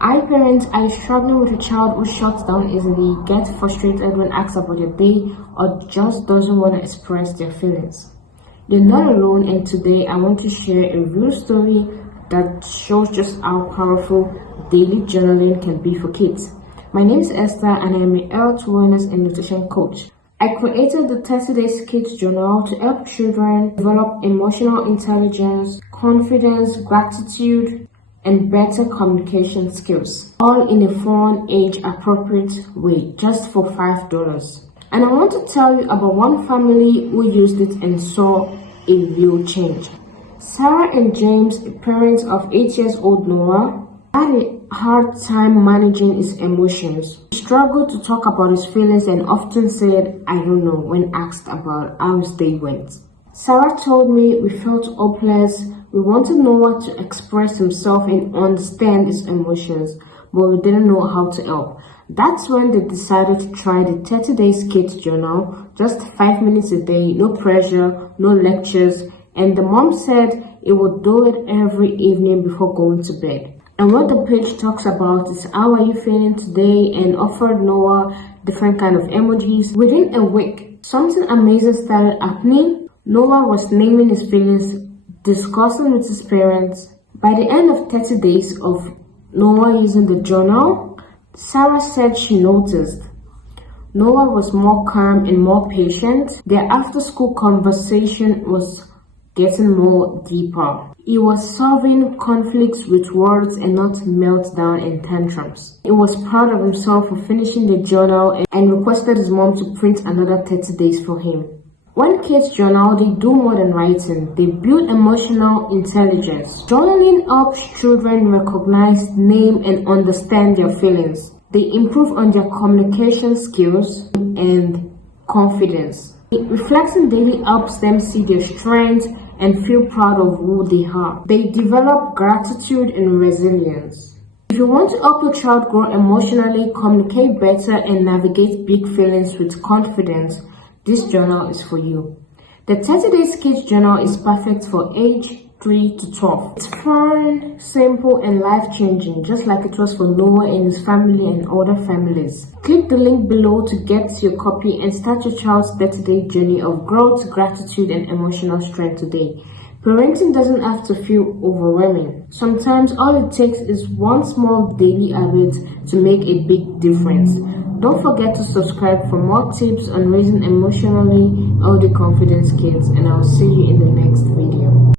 Hi parents, are you struggling with a child who shuts down easily, gets frustrated when asked about their day, or just doesn't want to express their feelings? You're not alone, and today I want to share a real story that shows just how powerful daily journaling can be for kids. My name is Esther and I am a health, wellness and nutrition coach. I created the 30 Days Kids Journal to help children develop emotional intelligence, confidence, gratitude, and better communication skills, all in a fun, age-appropriate way, just for $5. And I want to tell you about one family who used it and saw a real change. Sarah and James, parents of 8-year-old Noah, had a hard time managing his emotions. He struggled to talk about his feelings and often said, "I don't know," when asked about how his day went. Sarah told me, "We felt hopeless. We wanted Noah to express himself and understand his emotions, but we didn't know how to help." That's when they decided to try the 30 Days Kids Journal, just 5 minutes a day, no pressure, no lectures, and the mom said it would do it every evening before going to bed. And what the page talks about is how are you feeling today, and offered Noah different kind of emojis. Within a week, something amazing started happening. Noah was naming his feelings, discussing with his parents. By the end of 30 days of Noah using the journal, Sarah said she noticed Noah was more calm and more patient. Their after-school conversation was getting more deeper. He was solving conflicts with words and not meltdown and tantrums. He was proud of himself for finishing the journal and requested his mom to print another 30 days for him. When kids journal, they do more than writing. They build emotional intelligence. Journaling helps children recognize, name, and understand their feelings. They improve on their communication skills and confidence. Reflecting daily helps them see their strengths and feel proud of who they are. They develop gratitude and resilience. If you want to help your child grow emotionally, communicate better, and navigate big feelings with confidence, this journal is for you. The 30 Days Kids Journal is perfect for age 3 to 12. It's fun, simple, and life-changing, just like it was for Noah and his family and other families. Click the link below to get your copy and start your child's 30-day journey of growth, gratitude, and emotional strength today. Parenting doesn't have to feel overwhelming. Sometimes all it takes is one small daily habit to make a big difference. Don't forget to subscribe for more tips on raising emotionally healthy, confident kids, and I'll see you in the next video.